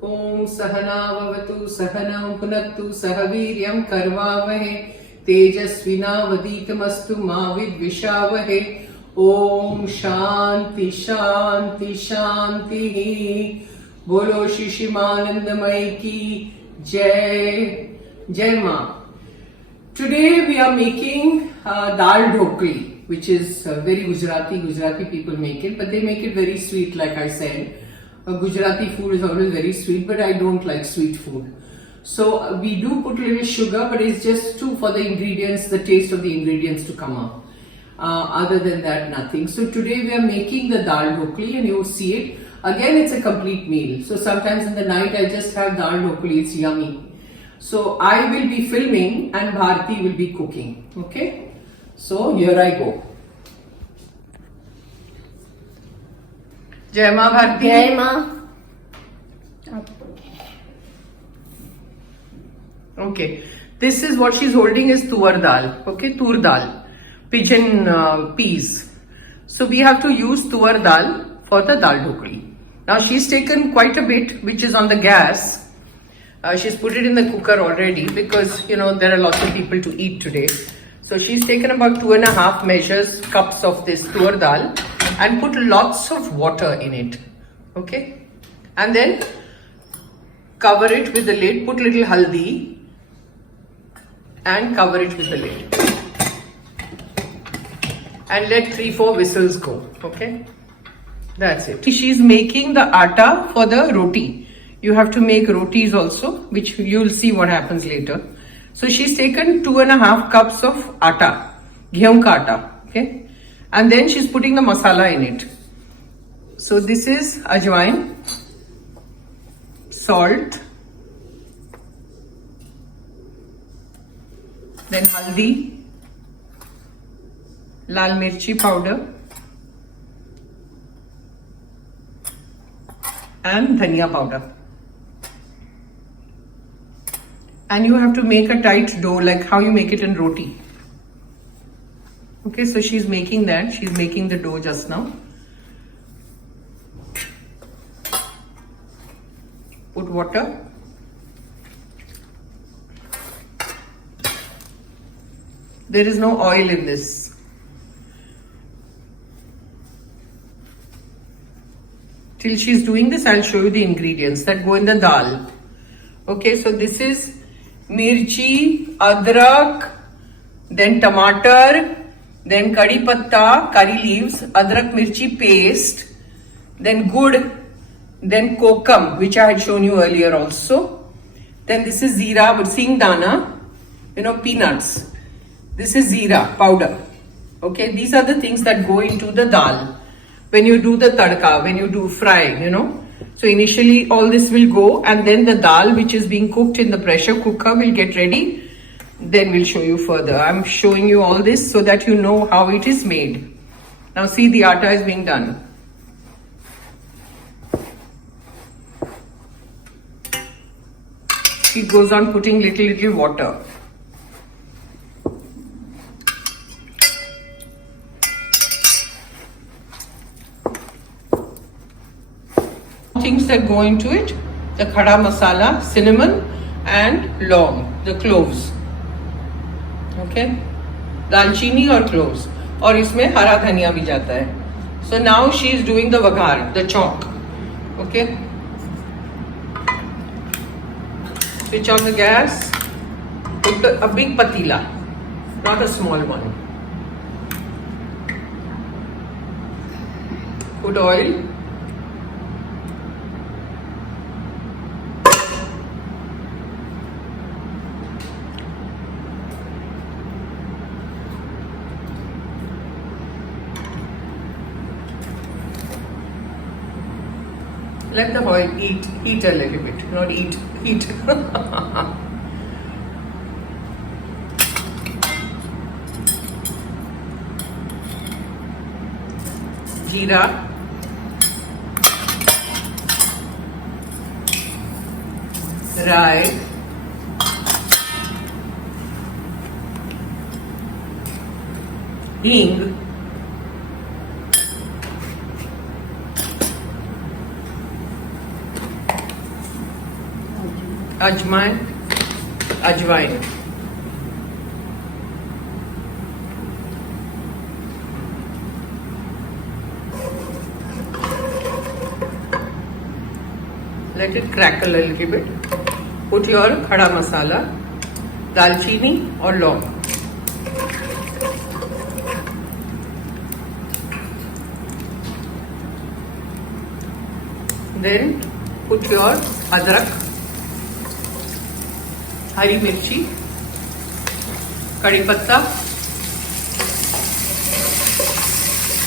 Om Sahana Vavatu Sahanam Punattu Sahaviryam Karvavahe Tejasvinavaditamastu Mavid Vishavahe. Om Shanti Shanti Shanti. Bolo Shishimanandamai ki Jai. Jai Ma. Today we are making Daal Dhokli, which is very Gujarati. Gujarati people make it, but they make it very sweet, like I said. Gujarati food is always very sweet, but I don't like sweet food. So we do put a little sugar, but it's just for the ingredients, the taste of the ingredients to come up. Other than that, nothing. So today we are making the Daal Dhokli, and you'll see it. Again, it's a complete meal. So sometimes in the night I just have Daal Dhokli. It's yummy. So I will be filming and Bharti will be cooking. Okay? So here I go. Jai Ma Bharti. Jai Ma. Okay. This is what she's holding is Tuvar dal. Okay, Tur dal. Pigeon peas. So we have to use Tuvar dal for the Daal Dhokli. Now she's taken quite a bit, which is on the gas. She's put it in the cooker already because, you know, there are lots of people to eat today. So she's taken about 2.5 cups of this Tuvar dal and put lots of water in it. Okay. And then cover it with the lid, put little haldi and cover it with the lid. And let 3-4 whistles go. Okay. That's it. She's making the atta for the roti. You have to make rotis also, which you'll see what happens later. So she's taken 2.5 cups of atta, gehm ka atta, okay? And then she's putting the masala in it. So this is ajwain, salt, then haldi, lal mirchi powder, and dhania powder. And you have to make a tight dough like how you make it in roti. Okay, so she's making that. She's making the dough just now. Put water. There is no oil in this. Till she's doing this, I'll show you the ingredients that go in the dal. Okay, so this is mirchi, adrak, then tomato, then kadi patta, curry leaves, adrak mirchi paste, then gur, then kokam, which I had shown you earlier also. Then this is jeera, but sing dana, you know, peanuts. This is jeera powder. Okay, these are the things that go into the dal. When you do the tadka, when you do fry, you know. So initially all this will go and then the dal which is being cooked in the pressure cooker will get ready. Then we'll show you further. I'm showing you all this so that you know how it is made. Now see, the atta is being done. She goes on putting little water. Things that go into it, the khada masala, cinnamon and long, the cloves. Okay, dalchini or cloves, और इसमें हरा धनिया भी जाता है. So now she is doing the vaghar, the chalk. Okay, switch on the gas. Put a big patila, not a small one. Put oil. Let the oil heat a little bit, not heat. Jeera, rai, hing, अजवाइन. Let it crackle a little bit. Put your khada masala, dalchini or long. Then put your adrak, hari mirchi, kadi patta,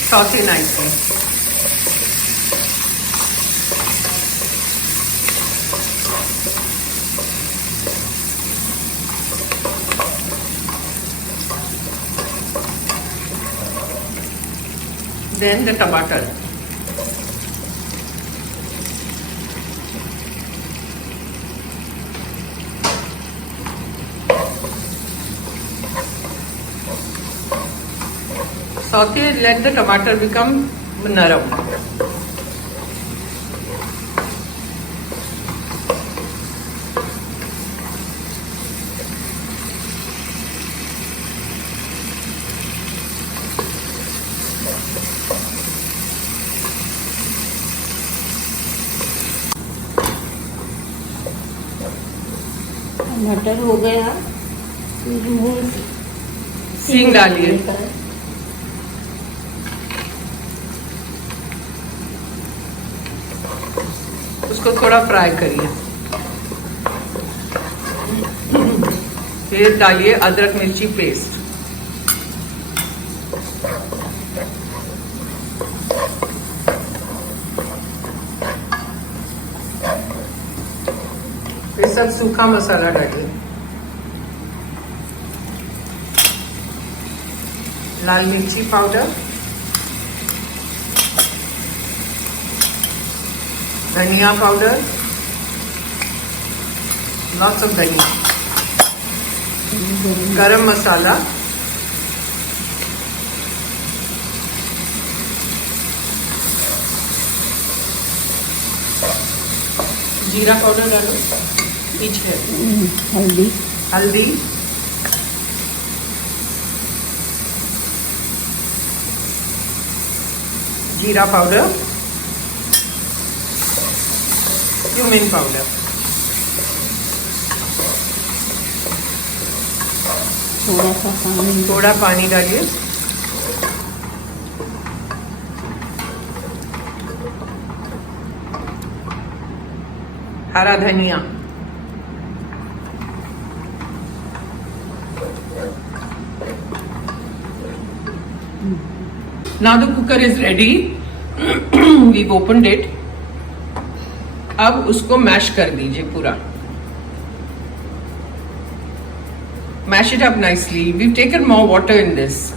saute nicely. Then the tomato. Saute, let the tomato become naram. मटर हो गया, सींग डालिए. उसको थोड़ा fry करिए. फिर डालिए अदरक मिर्ची पेस्ट. फिर सब सूखा मसाला डालिए. लाल मिर्ची पाउडर, धनिया पाउडर, lots of धनिया, गरम मसाला, जीरा पाउडर डालो. पीछे हल्दी, जीरा पाउडर, cumin पाउडर. थोड़ा पानी डालिए. हरा धनिया. Now the cooker is ready. We've opened it. अब उसको मैश कर दीजिए पूरा. Mash it up nicely. We've taken more water in this.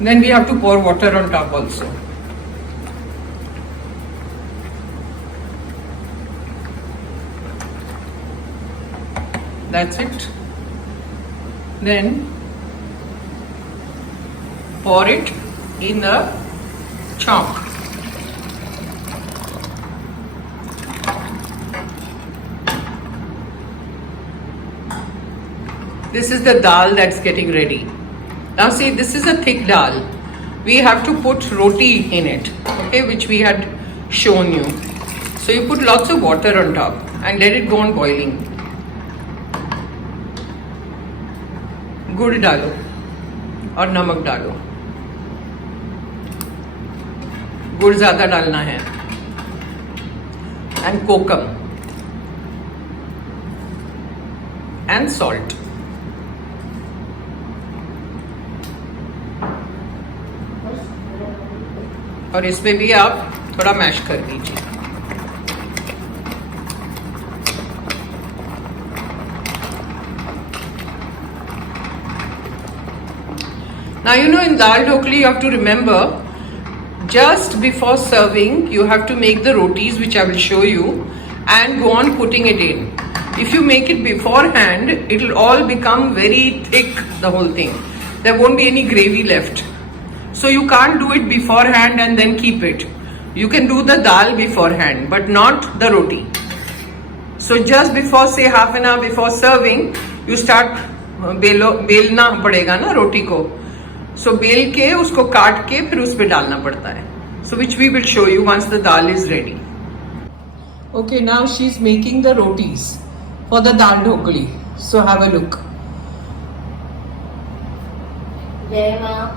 Then we have to pour water on top also. That's it. Then pour it in the chop. This is the dal that's getting ready. Now see, this is a thick dal. We have to put roti in it, okay, which we had shown you. So you put lots of water on top and let it go on boiling. गुड़ डालो और नमक डालो. गुड़ ज्यादा डालना है. And kokam and salt. और इसमें भी आप थोड़ा मैश कर दीजिए. Now you know in Daal Dhokli you have to remember just before serving you have to make the rotis, which I will show you, and go on putting it in. If you make it beforehand, it will all become very thick, the whole thing. There won't be any gravy left. So you can't do it beforehand and then keep it. You can do the dal beforehand, but not the roti. So just before, say half an hour before serving, you start बेलना पड़ेगा ना रोटी को. So bell के उसको काट के फिर उस पे डालना पड़ता है. So which we will show you once the dal is ready. Okay, now she's making the rotis for the Daal Dhokli. So have a look. Jai Ma.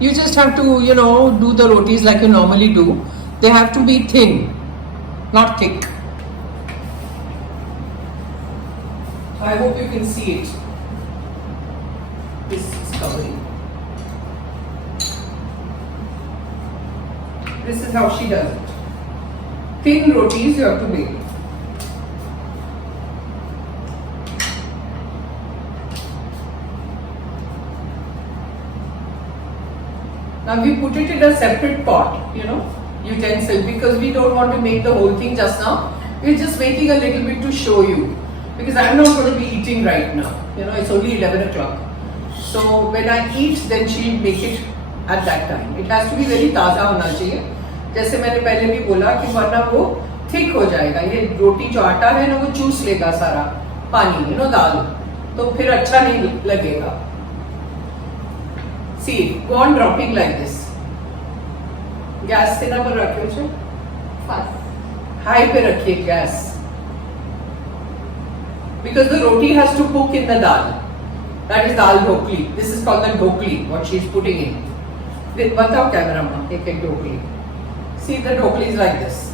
You just have to, do the rotis like you normally do. They have to be thin, not thick. I hope you can see it. This is covering. This is how she does it. Thin rotis you have to make. Now we put it in a separate pot, utensil, because we don't want to make the whole thing just now. We're just making a little bit to show you. Because I'm not going to be eating right now. It's only 11 o'clock. So when I eat, then she'll make it at that time. It has to be very ताज़ा होना चाहिए. जैसे मैंने पहले भी बोला कि वरना वो थिक हो जाएगा. ये रोटी जो आटा है ना वो चूस लेगा सारा पानी, दाल. तो फिर अच्छा नहीं लगेगा. See, go on dropping like this. Gas से ना पर रखिए उसे. हाई पे रखिए gas. Because the roti has to cook in the dal. That is Daal Dhokli. This is called the Dhokli, what she is putting in. Batao camera ma, ek Dhokli. See, the Dhokli is like this.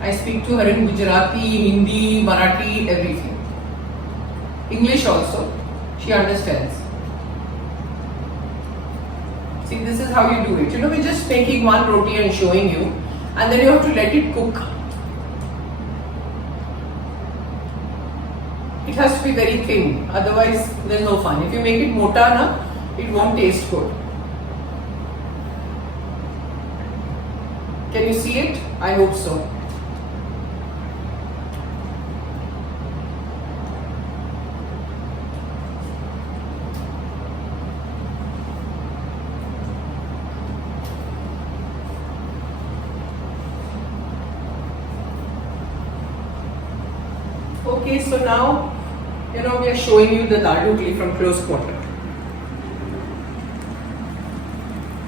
I speak to her in Gujarati, Hindi, Marathi, everything. English also. She understands. See, this is how you do it. We're just making one roti and showing you, and then you have to let it cook. It has to be very thin, otherwise there's no fun. If you make it mota na, it won't taste good. Can you see it? I hope so. Okay, so now, we are showing you the Daal Dhokli from close quarter.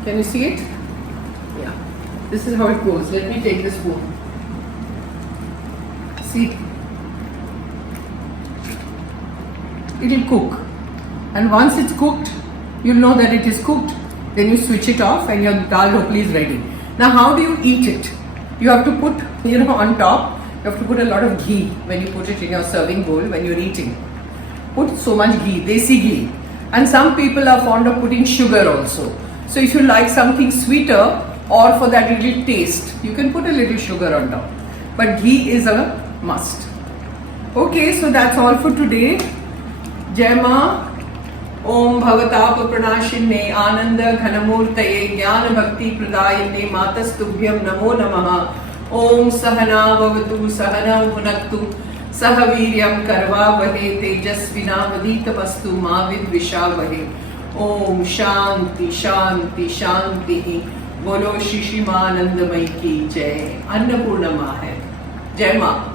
Can you see it? Yeah. This is how it goes. Let me take the spoon. See? It will cook. And once it's cooked, you'll know that it is cooked. Then you switch it off and your Daal Dhokli is ready. Now, how do you eat it? You have to put, on top, you have to put a lot of ghee when you put it in your serving bowl when you're eating. Put so much ghee, desi ghee. And some people are fond of putting sugar also. So if you like something sweeter or for that little taste, you can put a little sugar on top. But ghee is a must. Okay, so that's all for today. Jai Ma. Om Bhavatapa Pranashinne Ananda Ghanamurtaye Jnana Bhakti Pradayane Matastubhyam Namo Namaha. Om Sahana Bhavatu Sahana Bhunaktu Sahaviryam Karvavahe Tejasvina Vaditamastu Ma Vidvishavahe. Om Shanti Shanti Shanti. Bolo Shishimanandamai ki Jai. Annapurna Ma hai. Jai Ma.